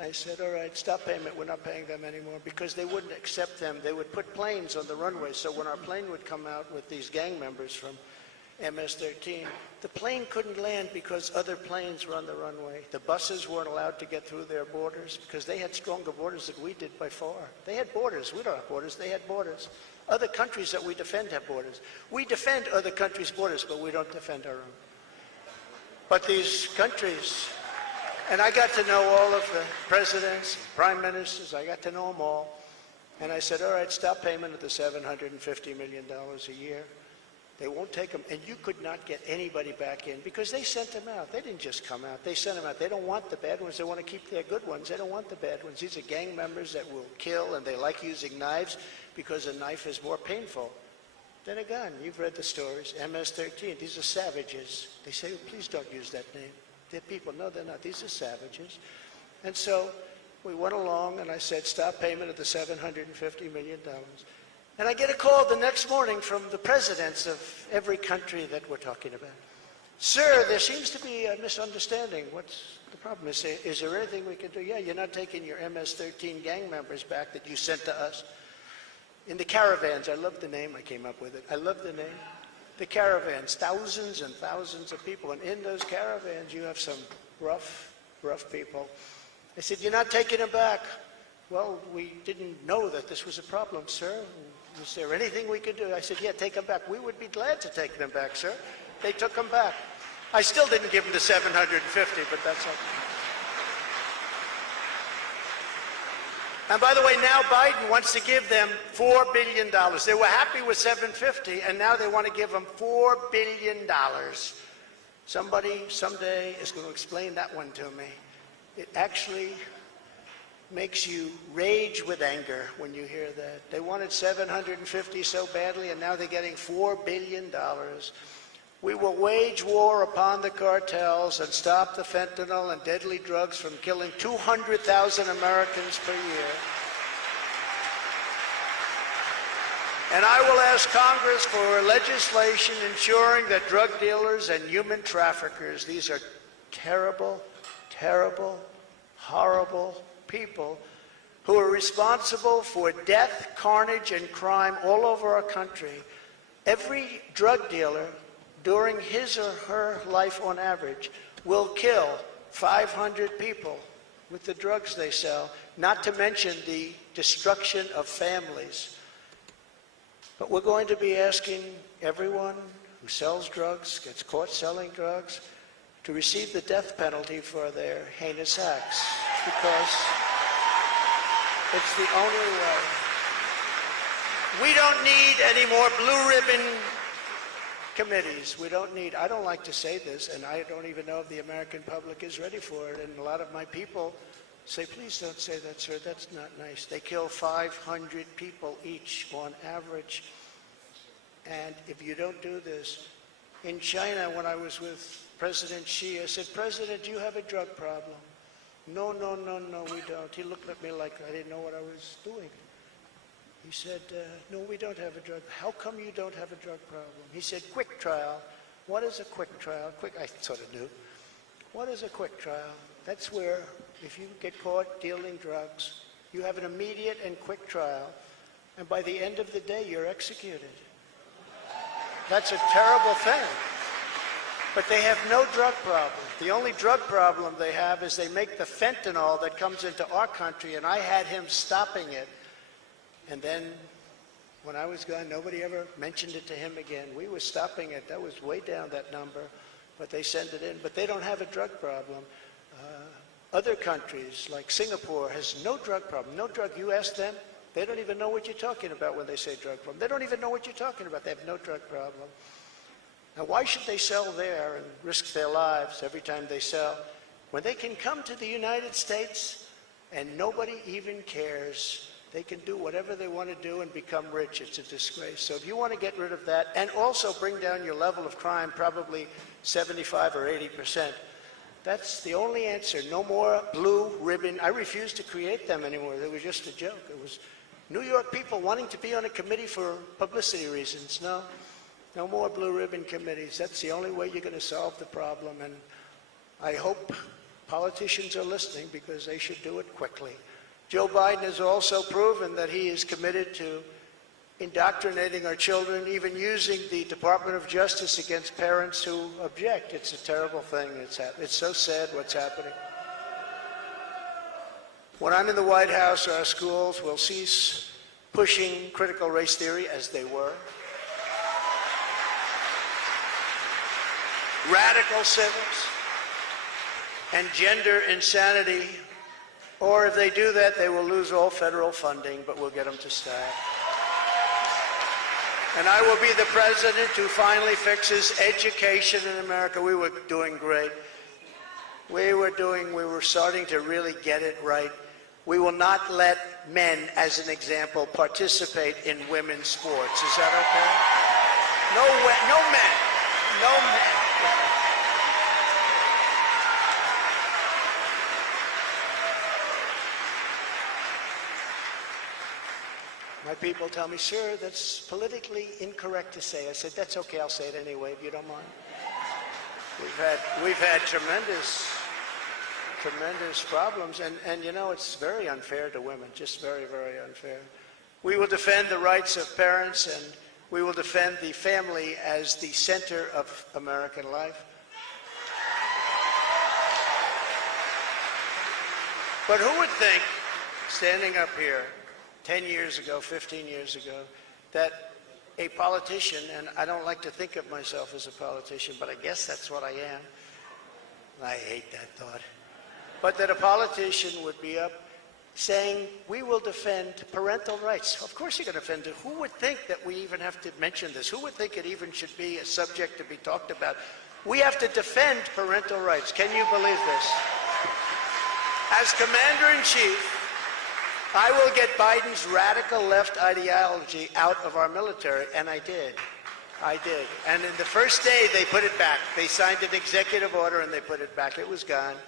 I said, all right, stop payment. We're not paying them anymore because they wouldn't accept them. They would put planes on the runway. So when our plane would come out with these gang members from MS-13, the plane couldn't land because other planes were on the runway. The buses weren't allowed to get through their borders because they had stronger borders than we did by far. They had borders. We don't have borders. They had borders. Other countries that we defend have borders. We defend other countries' borders, but we don't defend our own. But these countries, and I got to know all of the presidents, prime ministers, I got to know them all. And I said, all right, stop payment of the $750 million a year. They won't take them. And you could not get anybody back in because they sent them out. They didn't just come out. They sent them out. They don't want the bad ones. They want to keep their good ones. They don't want the bad ones. These are gang members that will kill, and they like using knives because a knife is more painful than a gun. You've read the stories. MS-13, these are savages. They say, please don't use that name. They're people. No, they're not. These are savages. And so we went along, and I said, stop payment of the $750 million. And I get a call the next morning from the presidents of every country that we're talking about. Sir, there seems to be a misunderstanding. What's the problem? Is there anything we can do? Yeah, you're not taking your MS-13 gang members back that you sent to us. In the caravans, I love the name, I came up with it. I love the name. The caravans, thousands and thousands of people. And in those caravans, you have some rough people. I said, you're not taking them back. Well, we didn't know that this was a problem, sir. Is there anything we could do? I said, yeah, take them back. We would be glad to take them back, sir. They took them back. I still didn't give them the 750, but that's okay. And by the way, now Biden wants to give them $4 billion. They were happy with 750, and now they want to give them $4 billion. Somebody someday is going to explain that one to me. It actually makes you rage with anger when you hear that. They wanted 750 so badly, and now they're getting $4 billion. We will wage war upon the cartels and stop the fentanyl and deadly drugs from killing 200,000 Americans per year. And I will ask Congress for legislation ensuring that drug dealers and human traffickers, these are terrible, terrible, horrible people who are responsible for death, carnage, and crime all over our country. Every drug dealer during his or her life on average will kill 500 people with the drugs they sell, not to mention the destruction of families. But we're going to be asking everyone who sells drugs, gets caught selling drugs, to receive the death penalty for their heinous acts, because it's the only way. We don't need any more blue ribbon committees. We don't need, I don't like to say this, and I don't even know if the American public is ready for it, and a lot of my people say, please don't say that, sir, that's not nice. They kill 500 people each on average. And if you don't do this, in China, when I was with President Xi, I said, President, do you have a drug problem? No, we don't. He looked at me like I didn't know what I was doing. He said, no, we don't have a drug. How come you don't have a drug problem? He said, quick trial. What is a quick trial? I sort of knew. What is a quick trial? That's where, if you get caught dealing drugs, you have an immediate and quick trial, and by the end of the day, you're executed. That's a terrible thing. But they have no drug problem. The only drug problem they have is they make the fentanyl that comes into our country, and I had him stopping it. And then, when I was gone, nobody ever mentioned it to him again. We were stopping it. That was way down, that number. But they send it in. But they don't have a drug problem. Other countries, like Singapore, has no drug problem. No drug. You ask them, they don't even know what you're talking about when they say drug problem. They don't even know what you're talking about. They have no drug problem. Now, why should they sell there and risk their lives every time they sell when they can come to the United States and nobody even cares? They can do whatever they want to do and become rich. It's a disgrace. So if you want to get rid of that and also bring down your level of crime, probably 75 or 80%, that's the only answer. No more blue ribbon. I refuse to create them anymore. They were just a joke. It was New York people wanting to be on a committee for publicity reasons. No more blue ribbon committees. That's the only way you're going to solve the problem. And I hope politicians are listening, because they should do it quickly. Joe Biden has also proven that he is committed to indoctrinating our children, even using the Department of Justice against parents who object. It's a terrible thing. It's so sad what's happening. When I'm in the White House, our schools will cease pushing critical race theory, as they were. Radical civics and gender insanity. Or if they do that, they will lose all federal funding, but we'll get them to stay. And I will be the president who finally fixes education in America. We were doing great. We were starting to really get it right. We will not let men, as an example, participate in women's sports. Is that okay? No men. No men. My My people tell me, sir, that's politically incorrect to say. I said, that's okay, I'll say it anyway, if you don't mind. We've had tremendous problems, and you know, it's very unfair to women, just very, very unfair. We will defend the rights of parents, and we will defend the family as the center of American life. But who would think, standing up here 10 years ago, 15 years ago, that a politician, and I don't like to think of myself as a politician, but I guess that's what I am. I hate that thought. But that a politician would be up saying, we will defend parental rights. Of course you're going to defend it. Who would think that we even have to mention this? Who would think it even should be a subject to be talked about? We have to defend parental rights. Can you believe this? As Commander-in-Chief, I will get Biden's radical left ideology out of our military, and I did. I did. And in the first day, they put it back. They signed an executive order, and they put it back. It was gone.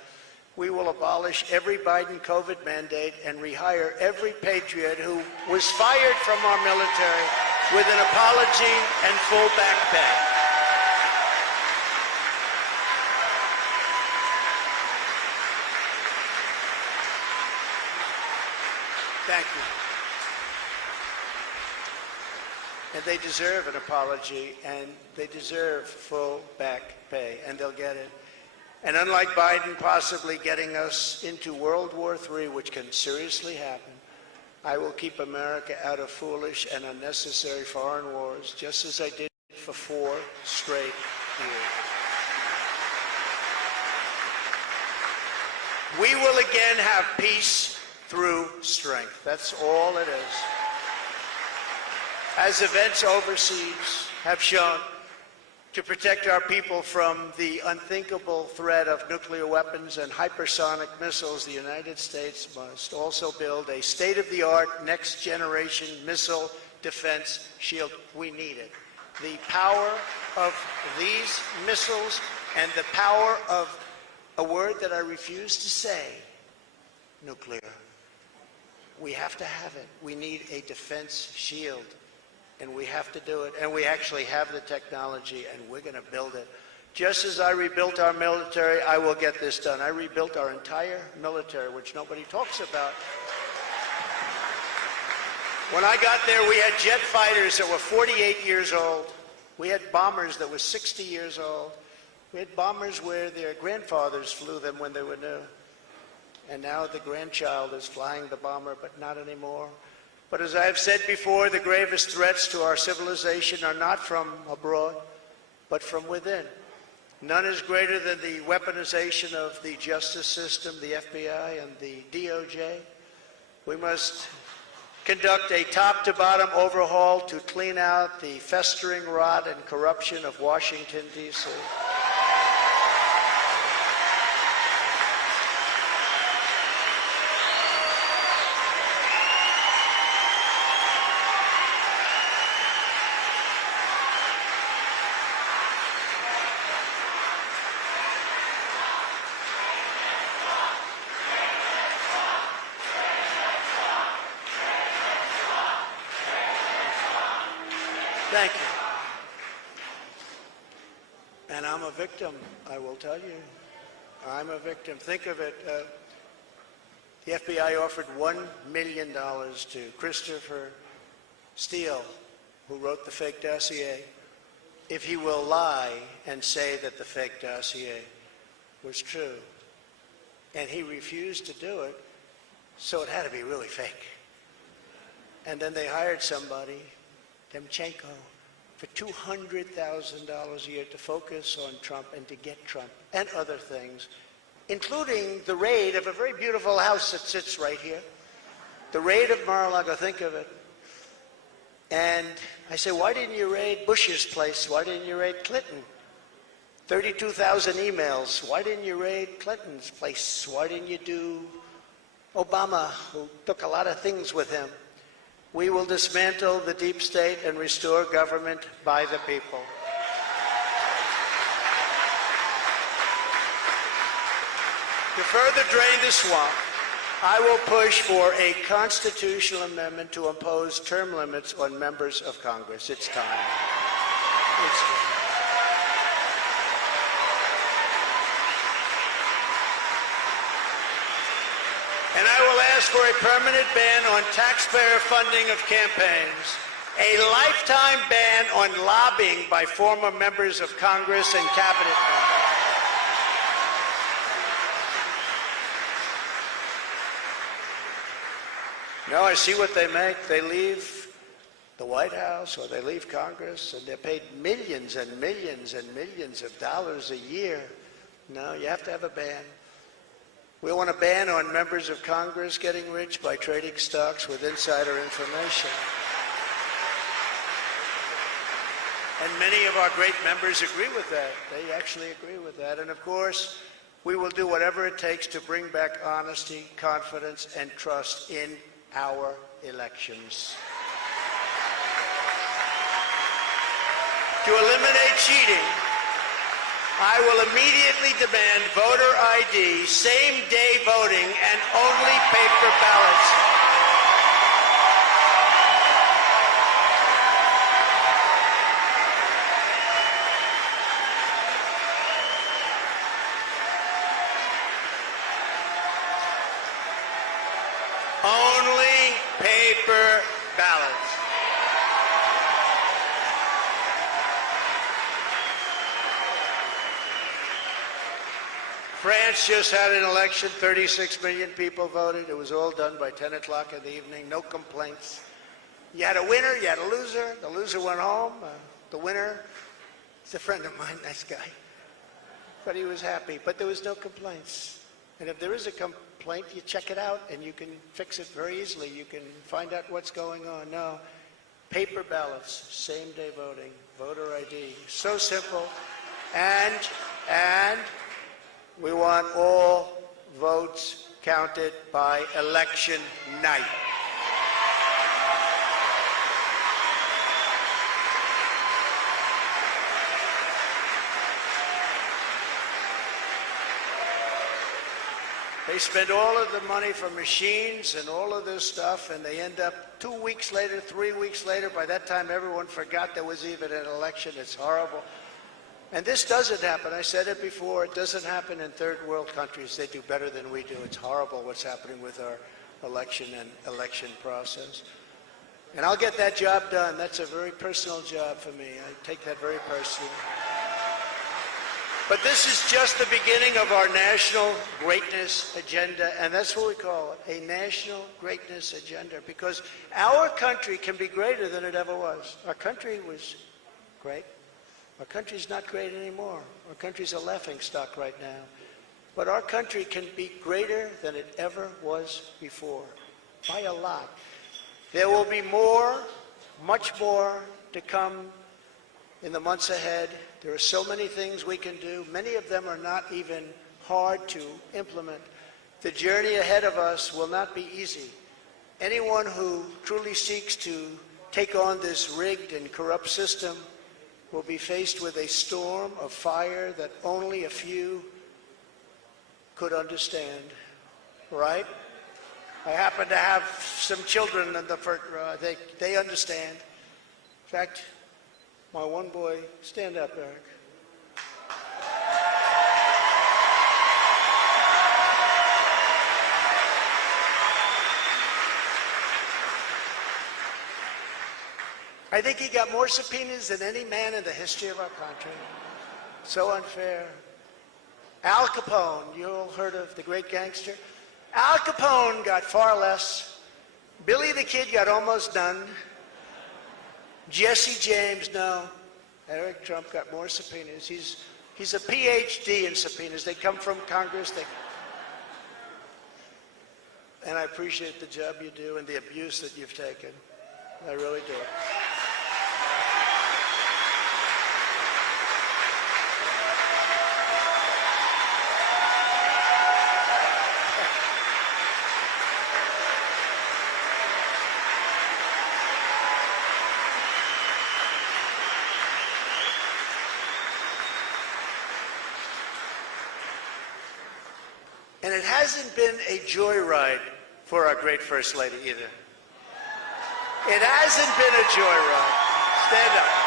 We will abolish every Biden COVID mandate and rehire every patriot who was fired from our military with an apology and full back pay. Thank you. And they deserve an apology, and they deserve full back pay, and they'll get it. And unlike Biden possibly getting us into World War III, which can seriously happen, I will keep America out of foolish and unnecessary foreign wars, just as I did for 4 straight years. We will again have peace through strength. That's all it is. As events overseas have shown, to protect our people from the unthinkable threat of nuclear weapons and hypersonic missiles, the United States must also build a state-of-the-art, next-generation missile defense shield. We need it. The power of these missiles and the power of a word that I refuse to say, nuclear. We have to have it. We need a defense shield, and we have to do it. And we actually have the technology, and we're going to build it. Just as I rebuilt our military, I will get this done. I rebuilt our entire military, which nobody talks about. When I got there, we had jet fighters that were 48 years old. We had bombers that were 60 years old. We had bombers where their grandfathers flew them when they were new. And now the grandchild is flying the bomber, but not anymore. But as I have said before, the gravest threats to our civilization are not from abroad, but from within. None is greater than the weaponization of the justice system, the FBI and the DOJ. We must conduct a top-to-bottom overhaul to clean out the festering rot and corruption of Washington, D.C. Thank you. And I'm a victim, I will tell you. I'm a victim. Think of it. The FBI offered $1 million to Christopher Steele, who wrote the fake dossier, if he will lie and say that the fake dossier was true. And he refused to do it, so it had to be really fake. And then they hired somebody, Demchenko, for $200,000 a year to focus on Trump and to get Trump and other things, including the raid of a very beautiful house that sits right here. The raid of Mar-a-Lago, think of it. And I say, why didn't you raid Bush's place? Why didn't you raid Clinton? 32,000 emails. Why didn't you raid Clinton's place? Why didn't you do Obama, who took a lot of things with him? We will dismantle the deep state and restore government by the people. To further drain the swamp, I will push for a constitutional amendment to impose term limits on members of Congress. It's time. It's time. And I will ask for a permanent ban on taxpayer funding of campaigns, a lifetime ban on lobbying by former members of Congress and cabinet members. No, I see what they make. They leave the White House or they leave Congress and they're paid millions and millions and millions of dollars a year. No, you have to have a ban. We want a ban on members of Congress getting rich by trading stocks with insider information. And many of our great members agree with that. They actually agree with that. And of course, we will do whatever it takes to bring back honesty, confidence, and trust in our elections. To eliminate cheating, I will immediately demand voter ID, same-day voting, and only paper ballots. Only paper ballots. France just had an election. 36 million people voted. It was all done by 10 o'clock in the evening. No complaints. You had a winner, you had a loser. The loser went home. The winner is a friend of mine, nice guy. But he was happy. But there was no complaints. And if there is a complaint, you check it out and you can fix it very easily. You can find out what's going on. No. Paper ballots, same-day voting, voter ID. So simple. And we want all votes counted by election night. They spend all of the money for machines and all of this stuff, and they end up 2 weeks later, 3 weeks later. By that time, everyone forgot there was even an election. It's horrible. And this doesn't happen. I said it before. It doesn't happen in third world countries. They do better than we do. It's horrible what's happening with our election and election process. And I'll get that job done. That's a very personal job for me. I take that very personally. But this is just the beginning of our national greatness agenda, and that's what we call it, a national greatness agenda, because our country can be greater than it ever was. Our country was great. Our country's not great anymore. Our country's a laughingstock right now. But our country can be greater than it ever was before, by a lot. There will be more, much more to come in the months ahead. There are so many things we can do. Many of them are not even hard to implement. The journey ahead of us will not be easy. Anyone who truly seeks to take on this rigged and corrupt system will be faced with a storm of fire that only a few could understand, right? I happen to have some children in the front row. They understand. In fact, my one boy, stand up, Eric. I think he got more subpoenas than any man in the history of our country. So unfair. Al Capone, you all heard of the great gangster? Al Capone got far less. Billy the Kid got almost none. Jesse James, no. Eric Trump got more subpoenas. He's a PhD in subpoenas. They come from Congress. And I appreciate the job you do and the abuse that you've taken. I really do. And it hasn't been a joyride for our great First Lady either. It hasn't been a joyride. Stand up.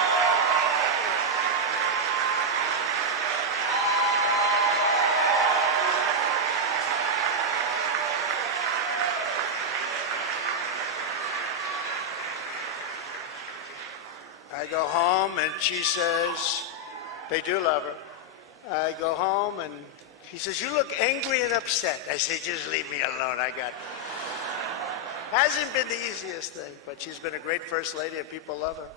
I go home and she says, they do love her. I go home and he says, you look angry and upset. I say, just leave me alone. I got Hasn't been the easiest thing, but she's been a great First Lady and people love her.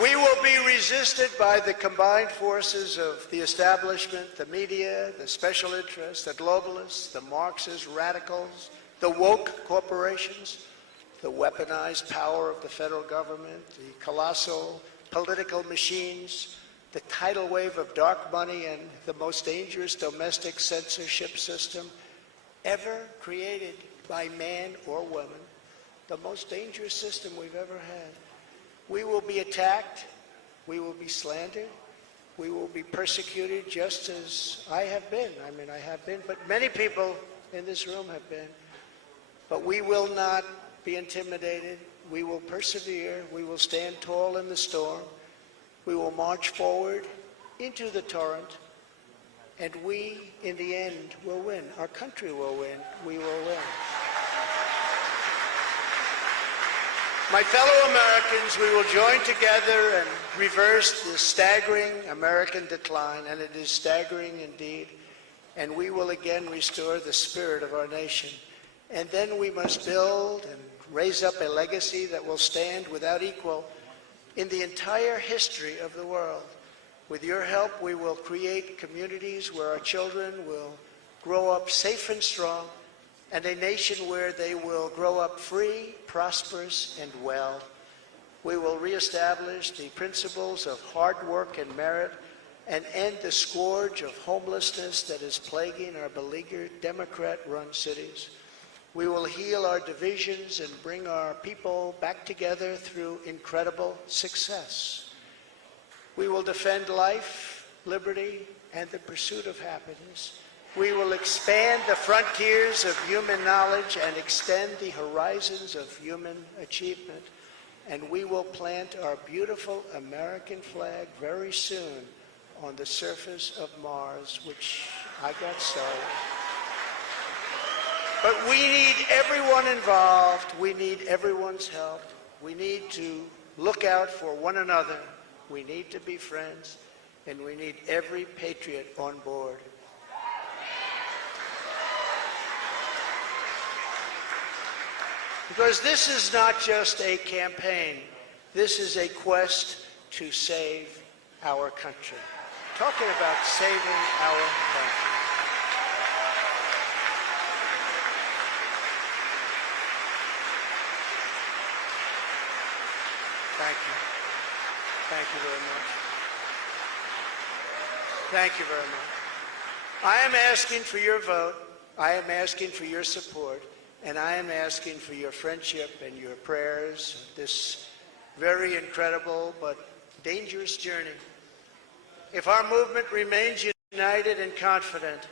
We will be resisted by the combined forces of the establishment, the media, the special interests, the globalists, the Marxist radicals, the woke corporations, the weaponized power of the federal government, the colossal political machines, the tidal wave of dark money, and the most dangerous domestic censorship system ever created by man or woman, the most dangerous system we've ever had. We will be attacked, we will be slandered, we will be persecuted just as I have been. I mean, I have been, but many people in this room have been. But we will not be intimidated. We will persevere. We will stand tall in the storm. We will march forward into the torrent, and we, in the end, will win. Our country will win. We will win. My fellow Americans, we will join together and reverse this staggering American decline, and it is staggering indeed, and we will again restore the spirit of our nation. And then we must build and raise up a legacy that will stand without equal in the entire history of the world. With your help, we will create communities where our children will grow up safe and strong, and a nation where they will grow up free, prosperous, and well. We will reestablish the principles of hard work and merit and end the scourge of homelessness that is plaguing our beleaguered Democrat-run cities. We will heal our divisions and bring our people back together through incredible success. We will defend life, liberty, and the pursuit of happiness. We will expand the frontiers of human knowledge and extend the horizons of human achievement. And we will plant our beautiful American flag very soon on the surface of Mars, which I got started. But we need everyone involved. We need everyone's help. We need to look out for one another. We need to be friends. And we need every patriot on board. Because this is not just a campaign. This is a quest to save our country. Talking about saving our country. Thank you. Thank you very much. Thank you very much. I am asking for your vote. I am asking for your support. And I am asking for your friendship and your prayers, this very incredible but dangerous journey. If our movement remains united and confident,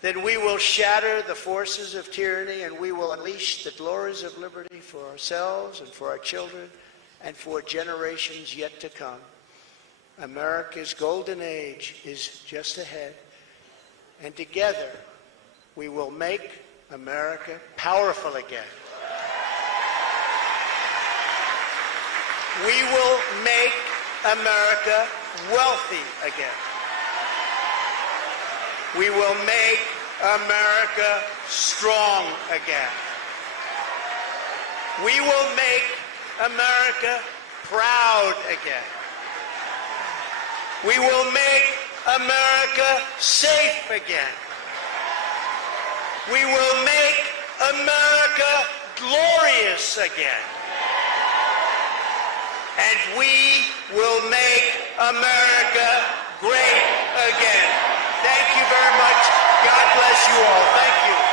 then we will shatter the forces of tyranny and we will unleash the glories of liberty for ourselves and for our children and for generations yet to come. America's golden age is just ahead, and together we will make America powerful again. We will make America wealthy again. We will make America strong again. We will make America proud again. We will make America safe again. We will make America glorious again. And we will make America great again. Thank you very much. God bless you all. Thank you.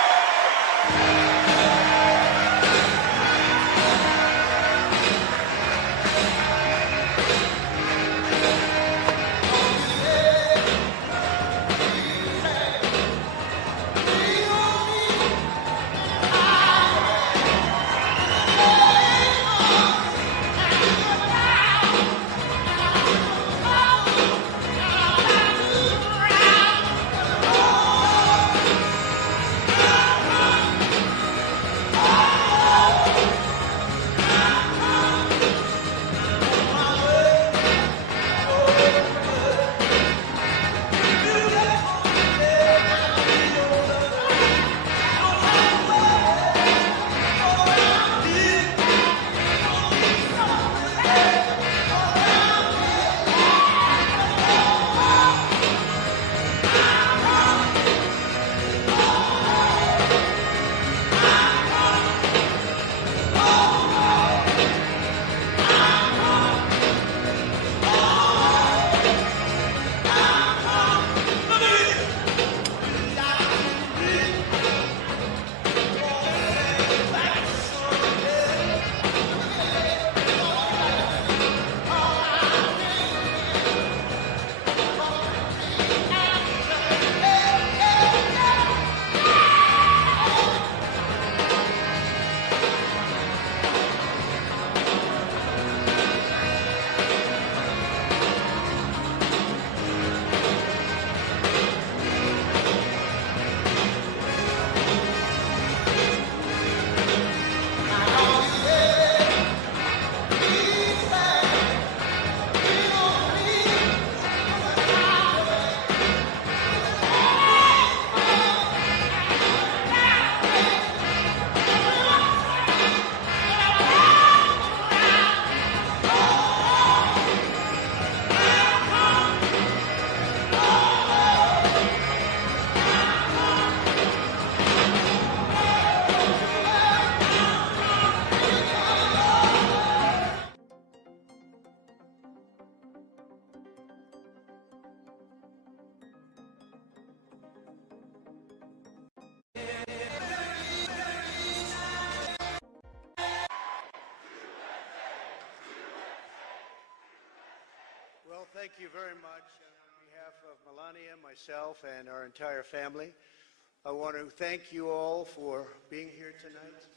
Well, thank you very much. And on behalf of Melania, myself, and our entire family, I want to thank you all for being here tonight.